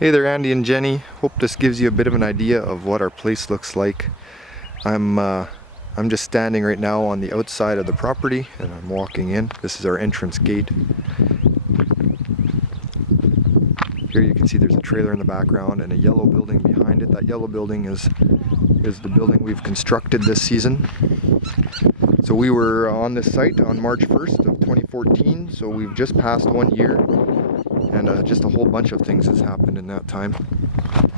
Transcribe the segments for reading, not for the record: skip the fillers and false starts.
Hey there, Andy and Jenny. Hope this gives you a bit of an idea of what our place looks like. I'm just standing right now on the outside of the property and I'm walking in. This is our entrance gate. Here you can see there's a trailer in the background and a yellow building behind it. That yellow building is the building we've constructed this season. So we were on this site on March 1st of 2014, so we've just passed 1 year. And just a whole bunch of things has happened in that time.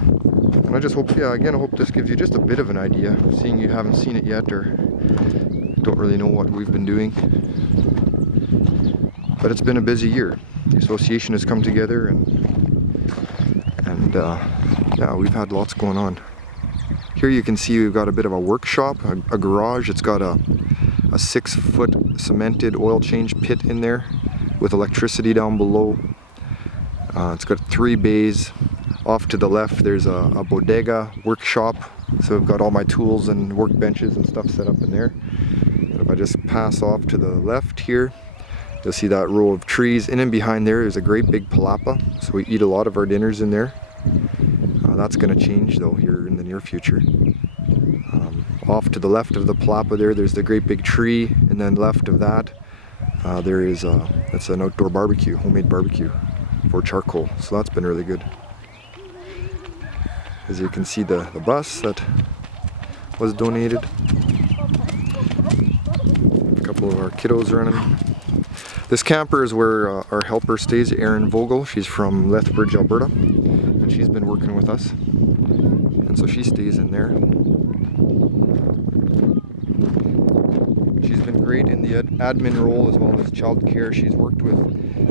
And I just hope, I hope this gives you just a bit of an idea, seeing you haven't seen it yet or don't really know what we've been doing. But it's been a busy year. The association has come together and yeah, we've had lots going on. Here you can see we've got a bit of a workshop, a garage. It's got a 6-foot cemented oil change pit in there with electricity down below. It's got 3 bays. Off to the left there's a bodega workshop, so I've got all my tools and workbenches and stuff set up in there. And if I just pass off to the left here, you'll see that row of trees. In and behind there is a great big palapa, so we eat a lot of our dinners in there. That's going to change though here in the near future. Off to the left of the palapa there's the great big tree, and then left of that that's an outdoor barbecue, homemade barbecue for charcoal, so that's been really good. As you can see, the bus that was donated, a couple of our kiddos running. This camper is where our helper stays, Erin Vogel. She's from Lethbridge, Alberta, and she's been working with us, and so she stays in there. She's been great in the admin role as well as child care. She's worked with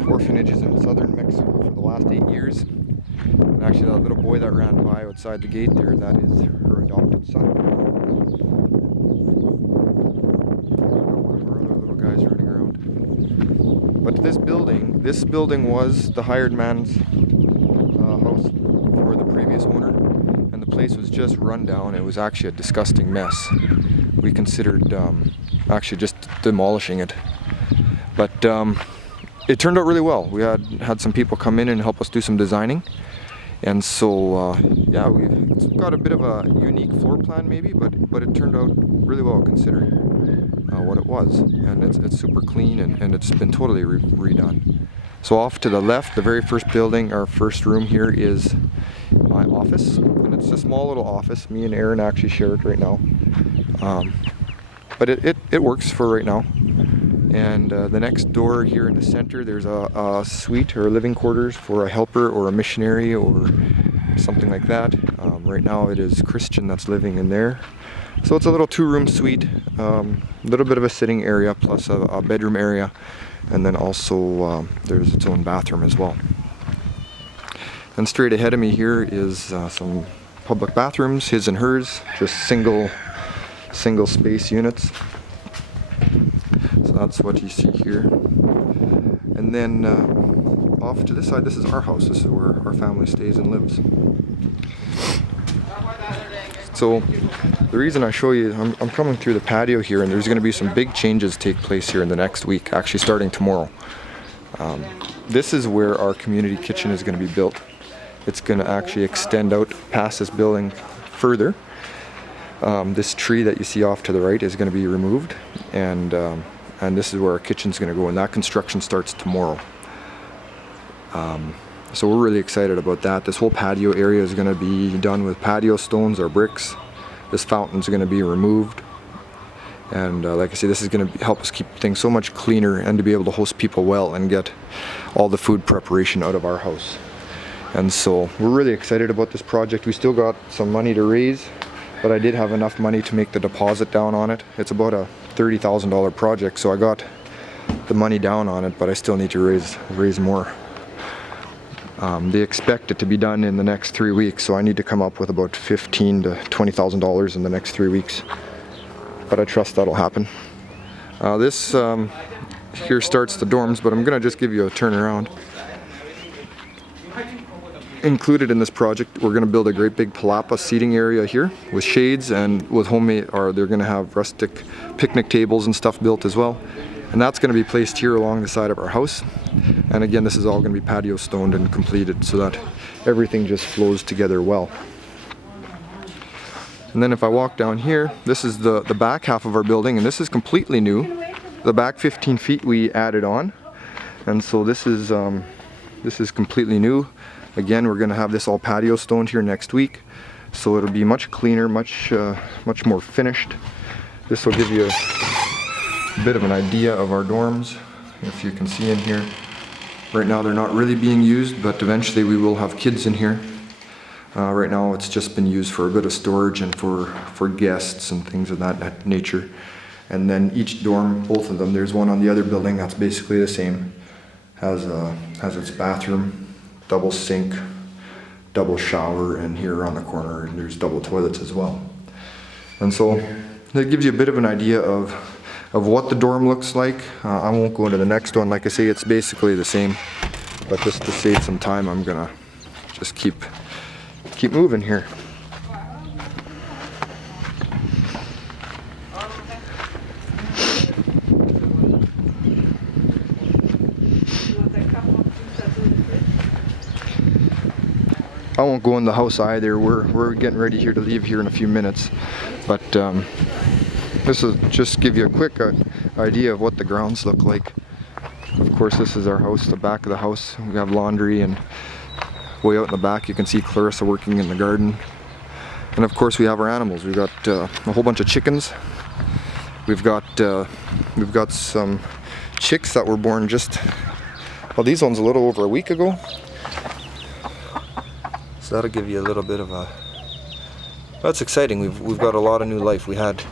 orphanages in southern Mexico for the last 8 years. And actually that little boy that ran by outside the gate there, that is her adopted son. One of our other little guys running around. But this building was the hired man's house for the previous owner. And the place was just run down. It was actually a disgusting mess. We considered actually just demolishing it. But it turned out really well. We had some people come in and help us do some designing, and so yeah, it's got a bit of a unique floor plan maybe, but it turned out really well considering what it was, and it's super clean and it's been totally redone. So off to the left, the very first building, our first room here is my office, and it's a small little office. Me and Erin actually share it right now, but it works for right now. And the next door here in the center, there's a suite or living quarters for a helper or a missionary or something like that. Right now it is Christian that's living in there. So it's a little 2-room suite, a little bit of a sitting area plus a bedroom area, and then also there's its own bathroom as well. And straight ahead of me here is some public bathrooms, his and hers, just single space units. So that's what you see here. And then off to this side, this is our house. This is where our family stays and lives. So the reason I show you, I'm coming through the patio here, and there's going to be some big changes take place here in the next week, actually starting tomorrow. This is where our community kitchen is going to be built. It's going to actually extend out past this building further. This tree that you see off to the right is going to be removed, and this is where our kitchen's going to go, and that construction starts tomorrow. So we're really excited about that. This whole patio area is going to be done with patio stones or bricks. This fountain's going to be removed, and like I say, this is going to help us keep things so much cleaner and to be able to host people well and get all the food preparation out of our house. And so we're really excited about this project. We still got some money to raise, but I did have enough money to make the deposit down on it. It's about a $30,000 project, so I got the money down on it, but I still need to raise more. They expect it to be done in the next 3 weeks, so I need to come up with about $15,000 to $20,000 in the next 3 weeks. But I trust that'll happen. This here starts the dorms, but I'm gonna just give you a turnaround. Included in this project, we're going to build a great big palapa seating area here with shades and with homemade, or they're going to have rustic picnic tables and stuff built as well. And that's going to be placed here along the side of our house. And again, this is all going to be patio stoned and completed so that everything just flows together well. And then if I walk down here, this is the back half of our building, and this is completely new. The back 15 feet we added on, and so this is completely new. Again, we're going to have this all patio stoned here next week, so it'll be much cleaner, much more finished. This will give you a bit of an idea of our dorms, if you can see in here. Right now they're not really being used, but eventually we will have kids in here. Right now it's just been used for a bit of storage and for guests and things of that nature. And then each dorm, both of them, there's one on the other building that's basically the same. Has its bathroom, double sink, double shower, and here on the corner there's double toilets as well. And so that gives you a bit of an idea of what the dorm looks like. I won't go into the next one. Like I say, it's basically the same, but just to save some time, I'm gonna just keep moving here. I won't go in the house either. We're getting ready here to leave here in a few minutes, but this will just give you a quick idea of what the grounds look like. Of course, this is our house, the back of the house. We have laundry, and way out in the back you can see Clarissa working in the garden. And of course we have our animals. We've got a whole bunch of chickens. We've got some chicks that were born these ones a little over a week ago. So that'll give you a little bit of that's exciting. We've got a lot of new life. We had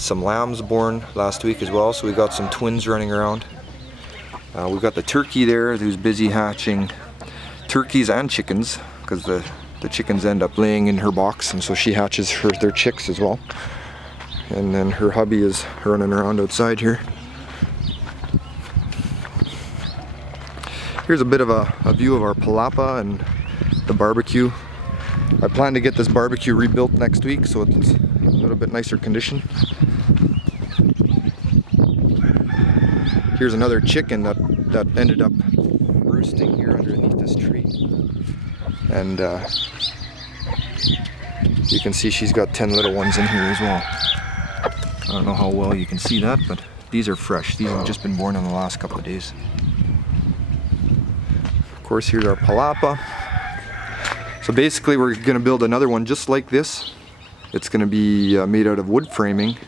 some lambs born last week as well, so we got some twins running around. We've got the turkey there who's busy hatching turkeys and chickens, because the chickens end up laying in her box, and so she hatches their chicks as well. And then her hubby is running around outside here. Here's a bit of a view of our palapa and the barbecue. I plan to get this barbecue rebuilt next week, so it's a little bit nicer condition. Here's another chicken that ended up roosting here underneath this tree. And you can see she's got 10 little ones in here as well. I don't know how well you can see that, but these are fresh. These have just been born in the last couple of days. Of course, here's our palapa. So basically we're going to build another one just like this. It's going to be made out of wood framing,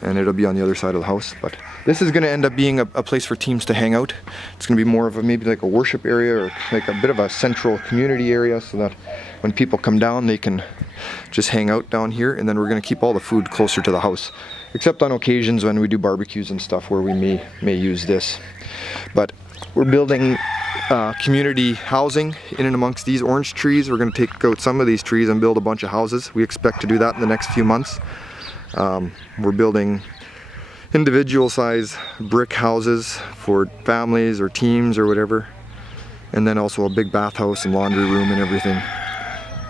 and it'll be on the other side of the house. But this is going to end up being a place for teams to hang out. It's going to be more of maybe like a worship area, or like a bit of a central community area, so that when people come down they can just hang out down here. And then we're going to keep all the food closer to the house, except on occasions when we do barbecues and stuff where we may use this. But we're building community housing in and amongst these orange trees. We're going to take out some of these trees and build a bunch of houses. We expect to do that in the next few months. We're building individual size brick houses for families or teams or whatever, and then also a big bathhouse and laundry room and everything.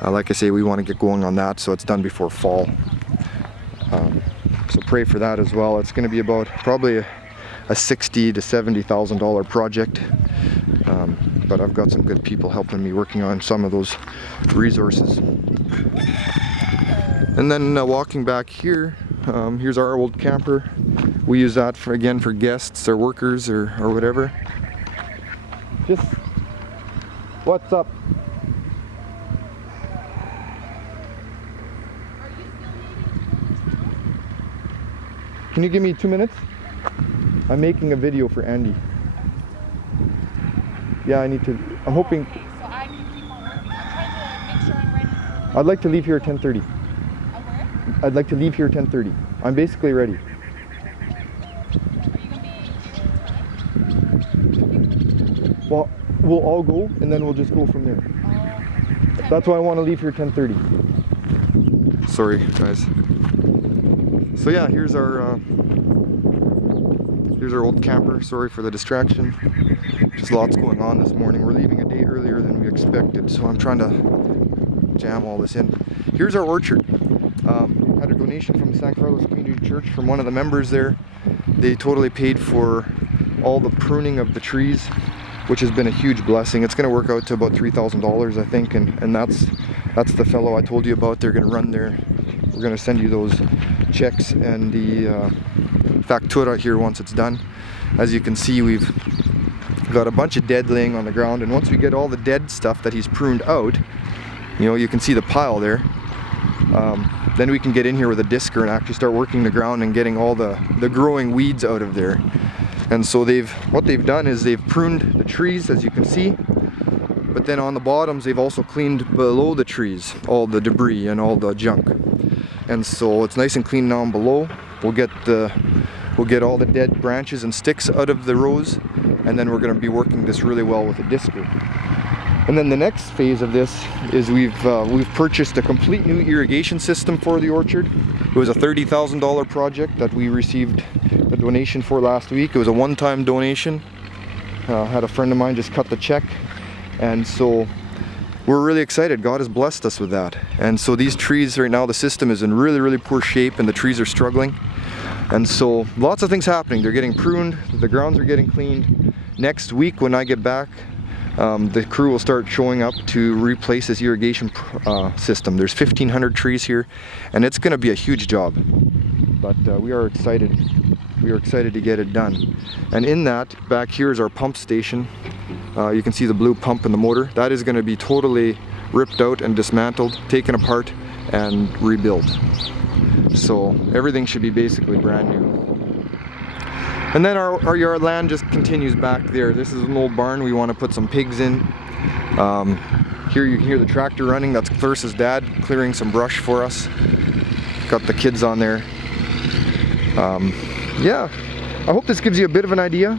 Like I say, we want to get going on that so it's done before fall. So pray for that as well. It's going to be about probably a $60,000 to $70,000 project, but I've got some good people helping me working on some of those resources. And then walking back here, here's our old camper. We use that for guests or workers or whatever. Just, what's up? Can you give me 2 minutes? I'm making a video for Andy. Yeah, I'm hoping. Okay, so I can keep on working. I'm trying to make sure I'm ready. I'd like to leave here at 10:30. Where? I'd like to leave here at 10:30. I'm basically ready. Are you going to be here? Well, we'll all go and then we'll just go from there. That's why I want to leave here at 10:30. Sorry, guys. So yeah, here's our old camper. Sorry for the distraction. Just lots going on this morning. We're leaving a day earlier than we expected, so I'm trying to jam all this in. Here's our orchard. Had a donation from San Carlos Community Church from one of the members there. They totally paid for all the pruning of the trees. which has been a huge blessing. It's going to work out to about $3,000, I think, and that's the fellow I told you about. They're going to run their, we're going to send you those checks and the factura here once it's done. As you can see, we've got a bunch of dead laying on the ground, and once we get all the dead stuff that he's pruned out, you know, you can see the pile there, then we can get in here with a discer and actually start working the ground and getting all the growing weeds out of there. And so what they've done is they've pruned the trees, as you can see, but then on the bottoms they've also cleaned below the trees all the debris and all the junk. And so it's nice and clean down below. We'll get all the dead branches and sticks out of the rows, and then we're going to be working this really well with a discer. And then the next phase of this is we've purchased a complete new irrigation system for the orchard. It was a $30,000 project that we received a donation for last week. It was a one-time donation. Had a friend of mine just cut the check, and so we're really excited. God has blessed us with that. And so these trees right now, the system is in really, really poor shape, and the trees are struggling. And so lots of things happening. They're getting pruned, the grounds are getting cleaned. Next week when I get back, the crew will start showing up to replace this irrigation system. There's 1,500 trees here, and it's going to be a huge job. But we are excited. We are excited to get it done. And in that, back here is our pump station. You can see the blue pump and the motor. That is going to be totally ripped out and dismantled, taken apart, and rebuilt. So everything should be basically brand new. And then our yard land just continues back there. This is an old barn we want to put some pigs in. Here you can hear the tractor running. That's Clarissa's dad clearing some brush for us. Got the kids on there. Yeah, I hope this gives you a bit of an idea